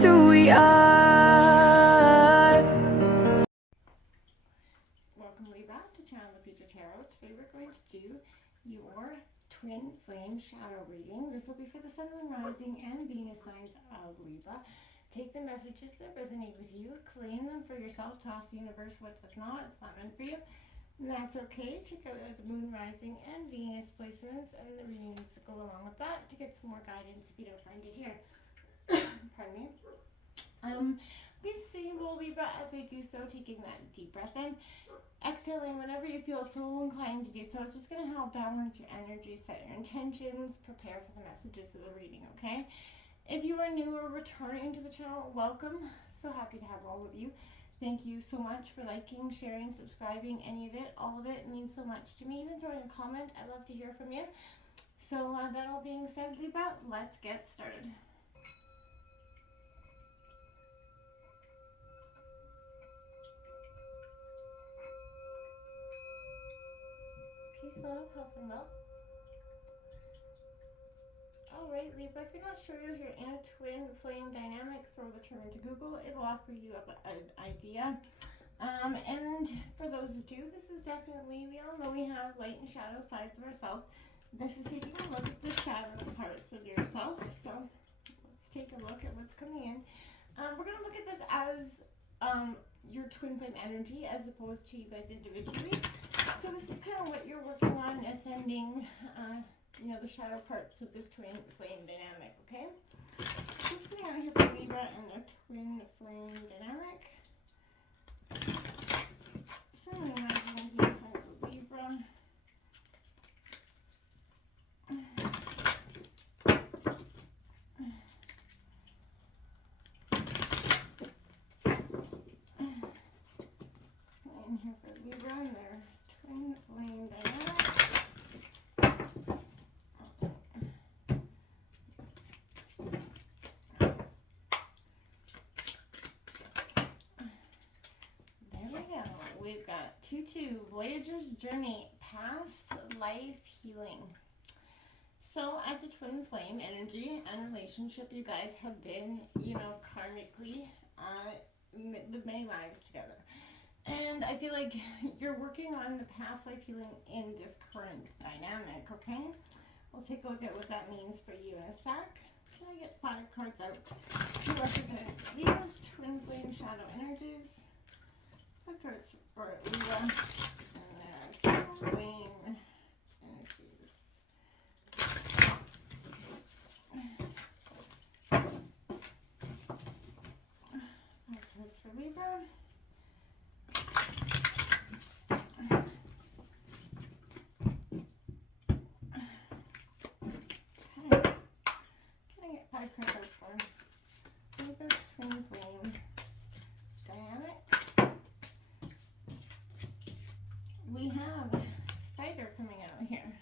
that's who we are. Welcome Libra to Channel the Future Tarot. Today we're going to do your twin flame shadow reading. This will be for the Sun, Moon, Rising, and Venus signs of Libra. Take the messages that resonate with you, claim them for yourself, toss the universe what does not, it's not meant for you. And that's okay. Check out the Moon, Rising, and Venus placements and the readings that go along with that to get some more guidance if you don't find it here. Pardon me. Be stable, Libra, as I do so, taking that deep breath in, exhaling whenever you feel so inclined to do so. It's just going to help balance your energy, set your intentions, prepare for the messages of the reading, okay? If you are new or returning to the channel, welcome. So happy to have all of you. Thank you so much for liking, sharing, subscribing, any of it. All of it means so much to me. Even throwing a comment, I'd love to hear from you. So that all being said, Libra, let's get started. Peace, love, health, and wealth. Alright, Libra, if you're not sure if you're in a twin flame dynamic, throw the term into Google. It'll offer you an idea. And for those that do, this is definitely, we all know we have light and shadow sides of ourselves. This is taking a look at the shadow parts of yourself. So let's take a look at what's coming in. We're going to look at this as your twin flame energy as opposed to you guys individually. So this is kind of what you're working on, ascending, you know, the shadow parts of this twin flame dynamic, okay? So what's going on here for Libra and their twin flame dynamic? So I'm imagining here signs of Libra. What's going on here for Libra and their twin flame dynamic? We've got 2-2, Voyager's Journey, Past Life Healing. So as a twin flame energy and relationship, you guys have been, you know, karmically lived many lives together. And I feel like you're working on the past life healing in this current dynamic, okay? We'll take a look at what that means for you in a sec. Can I get 5 cards out to represent these twin flame shadow energies? Cards for Libra and their flame energies. 5 cards for Libra. Okay. Can I get 5 cards out for Libra's twin flame dynamic? We have Spider coming out here.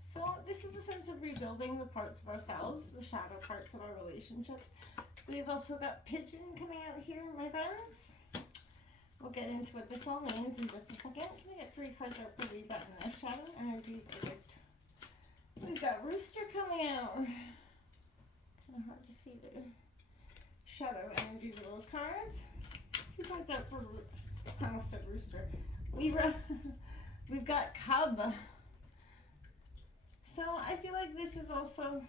So this is a sense of rebuilding the parts of ourselves, the shadow parts of our relationship. We've also got Pigeon coming out here, my friends. We'll get into what this all means in just a second. Can I get 3 cards out for Libra and their shadow energies? We've got Rooster coming out. Kind of hard to see the shadow energies of those cards. 2 cards out for I almost said Rooster. Libra, we've got Cub. So I feel like this is also,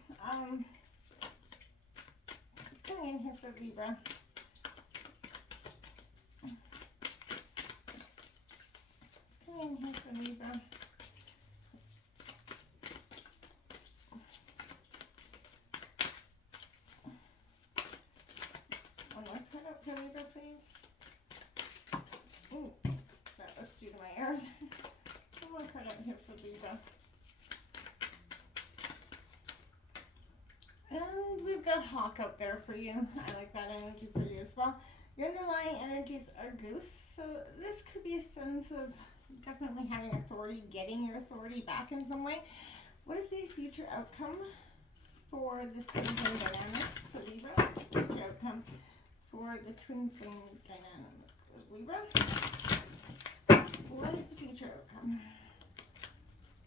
it's coming in here for Libra. It's coming in here for Libra. One more card out for Libra, please. Ooh, that was due to my earth. One more card out here for Libra. And we've got Hawk out there for you. I like that energy for you as well. Your underlying energies are Goose. So this could be a sense of definitely having authority, getting your authority back in some way. What is the future outcome for this twin flame dynamic for Libra? Future outcome for the twin flame dynamic for Libra. What is the future outcome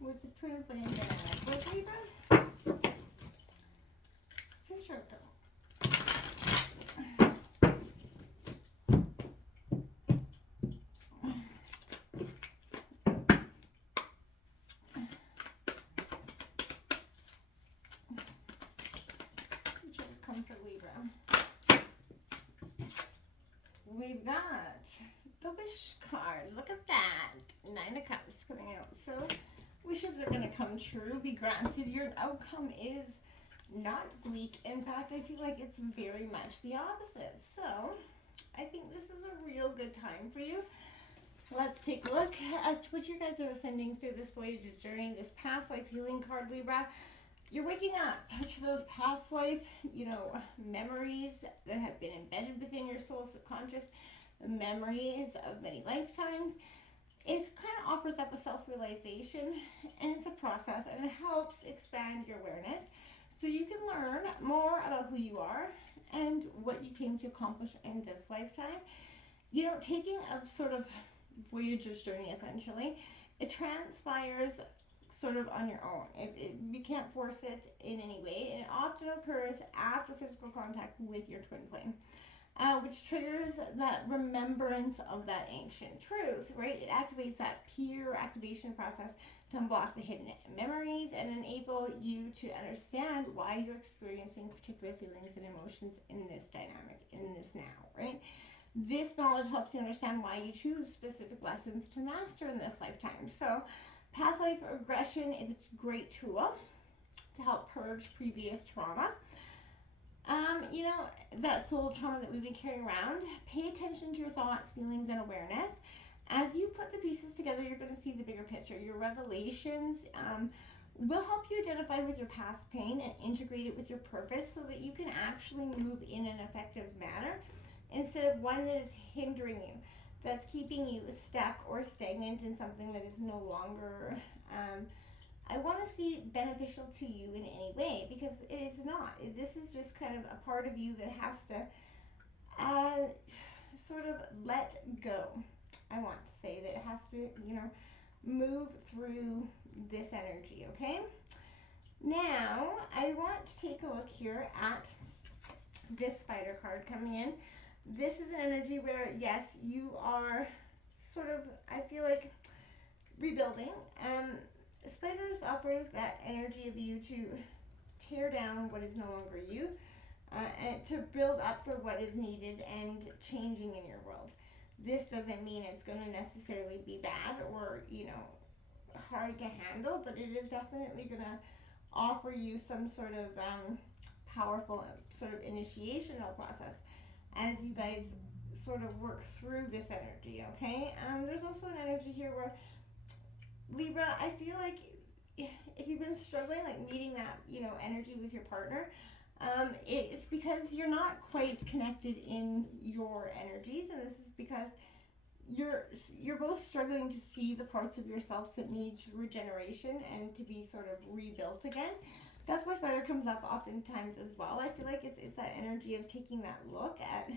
with the twin flame dynamic with Libra? Future outcome. we've got the wish card. Look at that. 9 of Cups coming out. So wishes are going to come true, be granted. Your outcome is not bleak. In fact, I feel like it's very much the opposite. So I think this is a real good time for you. Let's take a look at what you guys are sending through this voyage journey, this past life healing card, Libra. You're waking up to those past life, memories that have been embedded within your soul subconscious, memories of many lifetimes. It kind of offers up a self-realization, and it's a process, and it helps expand your awareness so you can learn more about who you are and what you came to accomplish in this lifetime. Taking a sort of voyager's journey, essentially, it transpires sort of on your own. You can't force it in any way, and it often occurs after physical contact with your twin flame, which triggers that remembrance of that ancient truth, right? It activates that peer activation process to unblock the hidden memories and enable you to understand why you're experiencing particular feelings and emotions in this dynamic, in this now, right? This knowledge helps you understand why you choose specific lessons to master in this lifetime. So past life regression is a great tool to help purge previous trauma. That soul trauma that we've been carrying around. Pay attention to your thoughts, feelings, and awareness. As you put the pieces together, you're going to see the bigger picture. Your revelations will help you identify with your past pain and integrate it with your purpose so that you can actually move in an effective manner instead of one that is hindering you, that's keeping you stuck or stagnant in something that is no longer, I want to see beneficial to you in any way, because it is not. This is just kind of a part of you that has to sort of let go. I want to say that it has to, move through this energy, okay? Now, I want to take a look here at this spider card coming in. This is an energy where, yes, you are sort of, I feel like, rebuilding. Spiders offers that energy of you to tear down what is no longer you, and to build up for what is needed and changing in your world. This doesn't mean it's going to necessarily be bad or, hard to handle, but it is definitely going to offer you some sort of powerful sort of initiational process as you guys sort of work through this energy, okay? There's also an energy here where, Libra, I feel like if you've been struggling, like meeting that, energy with your partner, it's because you're not quite connected in your energies, and this is because you're both struggling to see the parts of yourselves that need regeneration and to be sort of rebuilt again. That's why spider comes up oftentimes as well. I feel like it's that energy of taking that look at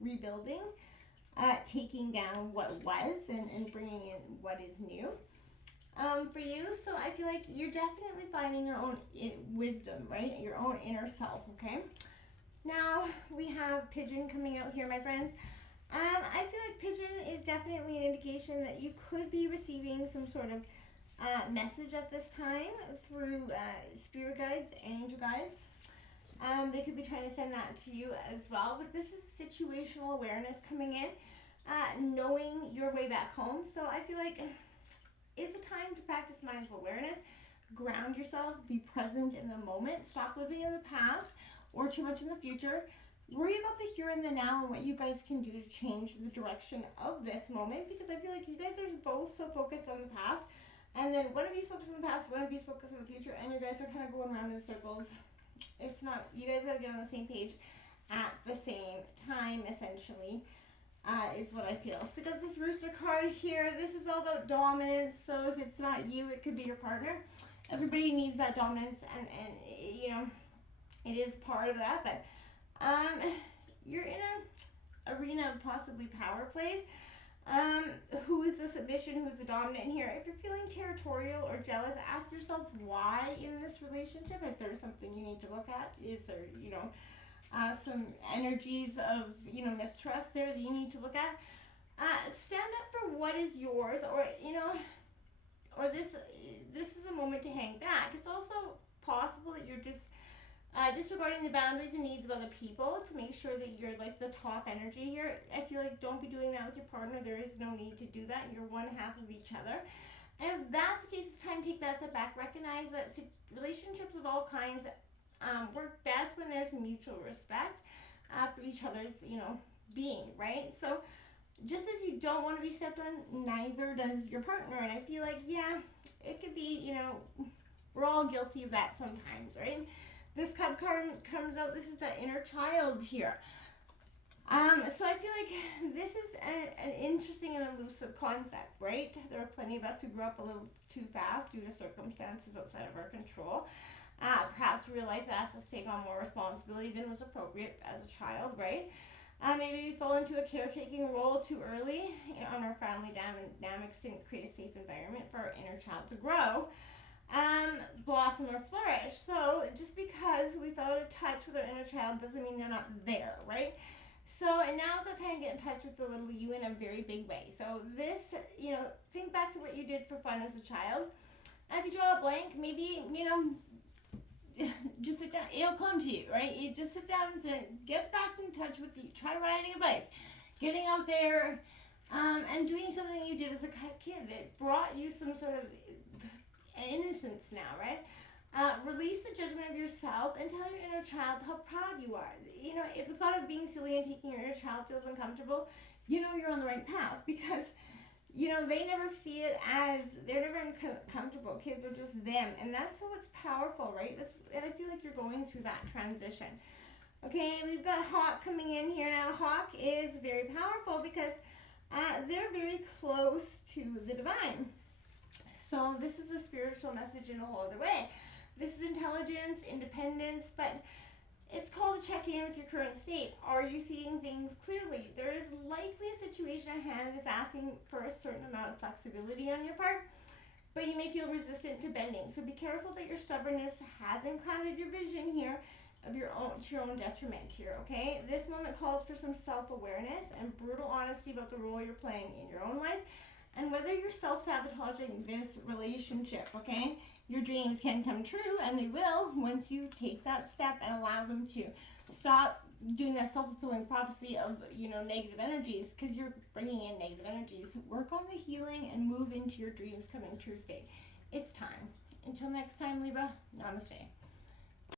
rebuilding, taking down what was and bringing in what is new. For you, so I feel like you're definitely finding your own wisdom, right? Your own inner self, okay? Now, we have pigeon coming out here, my friends. I feel like pigeon is definitely an indication that you could be receiving some sort of message at this time through spirit guides, angel guides. They could be trying to send that to you as well, but this is situational awareness coming in, knowing your way back home. So I feel like it's a time to practice mindful awareness, ground yourself, be present in the moment, stop living in the past or too much in the future. Worry about the here and the now and what you guys can do to change the direction of this moment, because I feel like you guys are both so focused on the past, and then one of you's focused on the past, one of you's focused on the future, and you guys are kind of going around in circles. It's not, you guys gotta get on the same page at the same time, essentially. Is what I feel. So got this rooster card here. This is all about dominance. So if it's not you, it could be your partner. Everybody needs that dominance, and it is part of that. But you're in an arena of possibly power plays. Who is the submission? Who is the dominant here? If you're feeling territorial or jealous, ask yourself why in this relationship. Is there something you need to look at? Is there some energies of mistrust there that you need to look at? Stand up for what is yours, or this is a moment to hang back. It's also possible that you're just Disregarding the boundaries and needs of other people to make sure that you're like the top energy here. I feel like don't be doing that with your partner. There is no need to do that. You're one half of each other. And if that's the case, it's time to take that step back. Recognize that relationships of all kinds work best when there's mutual respect for each other's, being, right? So just as you don't want to be stepped on, neither does your partner. And I feel like, yeah, it could be, we're all guilty of that sometimes, right? This cup card comes out. This is that inner child here. So I feel like this is an interesting and elusive concept, right? There are plenty of us who grew up a little too fast due to circumstances outside of our control. Perhaps real life asked us to take on more responsibility than was appropriate as a child, right? Maybe we fall into a caretaking role too early on our family dynamics, didn't create a safe environment for our inner child to grow, blossom or flourish. So just because we fell out of touch with our inner child doesn't mean they're not there, right? So, and now's the time to get in touch with the little you in a very big way. So this, think back to what you did for fun as a child. And if you draw a blank, maybe, just sit down. It'll come to you, right? You just sit down and say, get back in touch with you. Try riding a bike, getting out there, and doing something you did as a kid that brought you some sort of innocence now, right? Release the judgment of yourself and tell your inner child how proud you are. If the thought of being silly and taking your inner child feels uncomfortable, you're on the right path because, they never see it as, they're never uncomfortable. Kids are just them. And that's what's powerful, right? And I feel like you're going through that transition. Okay, we've got Hawk coming in here now. Hawk is very powerful because they're very close to the divine. So this is a spiritual message in a whole other way. This is intelligence, independence, but it's called to check in with your current state. Are you seeing things clearly? There is likely a situation at hand that's asking for a certain amount of flexibility on your part, but you may feel resistant to bending. So be careful that your stubbornness hasn't clouded your vision here to your own detriment here, okay? This moment calls for some self-awareness and brutal honesty about the role you're playing in your own life and whether you're self-sabotaging this relationship, okay? Your dreams can come true, and they will once you take that step and allow them to. Stop doing that self-fulfilling prophecy of, negative energies, because you're bringing in negative energies. Work on the healing and move into your dreams coming true state. It's time. Until next time, Libra, namaste.